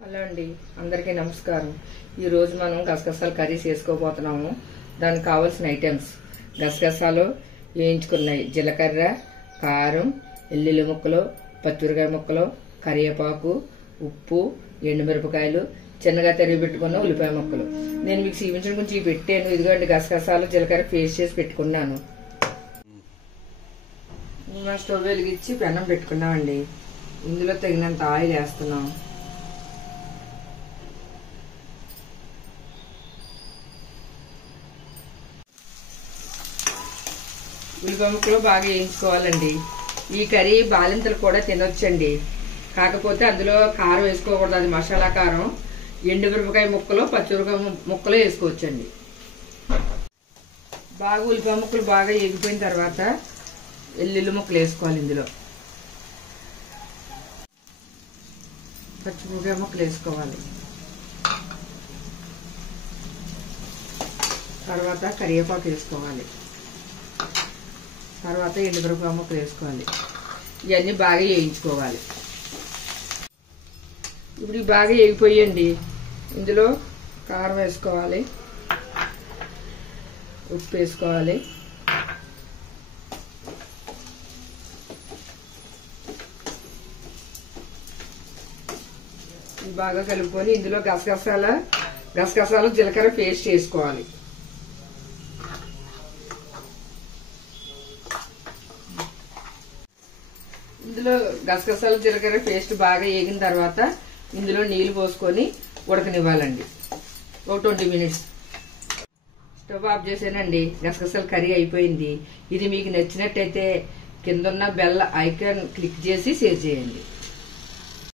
Hello అండి, అందరికీ నమస్కారం. ఈరోజు మనం గసగసాల కర్రీ చేసుకోబోతున్నాము. దానికి కావాల్సిన ఐటమ్స్: గసగసాలు వేయించుకున్నాయి, జీలకర్ర, కారం, ఎల్లుల్లి ముక్కలు, పచ్చిమిరకాయ ముక్కలు, కరివేపాకు, ఉప్పు, ఎండుమిరపకాయలు, చిన్నగా తరిగి పెట్టుకున్న ఉల్లిపాయ ముక్కలు. నేను మీకు చూపించడం గురించి పెట్టాను. ఇదిగోండి గసగసాలు, జీలకర్ర పేస్ట్ చేసి పెట్టుకున్నాను. మేము స్టవ్ వెలిగించి పెనం పెట్టుకున్నామండి. ఇందులో తగినంత ఆయిల్ వేస్తున్నాం. ఉల్లిపాయ ముక్కలు బాగా వేయించుకోవాలండి. ఈ కర్రీ బాలింతలు కూడా తినొచ్చండి. కాకపోతే అందులో కారం వేసుకోకూడదు, అది మసాలా కారం. ఎండుమిరపకాయ ముక్కలు, పచ్చిమిరపకాయ ముక్కలు వేసుకోవచ్చండి. బాగా ఉల్లిపాయ ముక్కలు బాగా ఎగిపోయిన తర్వాత వెల్లుల్లి ముక్కలు వేసుకోవాలి. ఇందులో పచ్చిమిరపకాయ ముక్కలు వేసుకోవాలి. తర్వాత కరివేపాకు వేసుకోవాలి. తర్వాత ఎండుమిరపకాయ ముక్కలు వేసుకోవాలి. ఇవన్నీ బాగా వేయించుకోవాలి. ఇప్పుడు ఇవి బాగా వేగిపోయండి. ఇందులో కారం వేసుకోవాలి, ఉప్పు వేసుకోవాలి, ఇవి బాగా కలుపుకొని ఇందులో గసగసాలు జీలకర్ర పేస్ట్ వేసుకోవాలి. ఇందులో గసగసాలు జీలకర్ర పేస్ట్ బాగా వేగిన తర్వాత ఇందులో నీళ్లు పోసుకొని ఉడకనివ్వాలండి. ఒక 20 మినిట్స్. స్టవ్ ఆఫ్ చేసానండి. గసగసాల కర్రీ అయిపోయింది. ఇది మీకు నచ్చినట్టయితే కింద ఉన్న బెల్ ఐకాన్ క్లిక్ చేసి షేర్ చేయండి.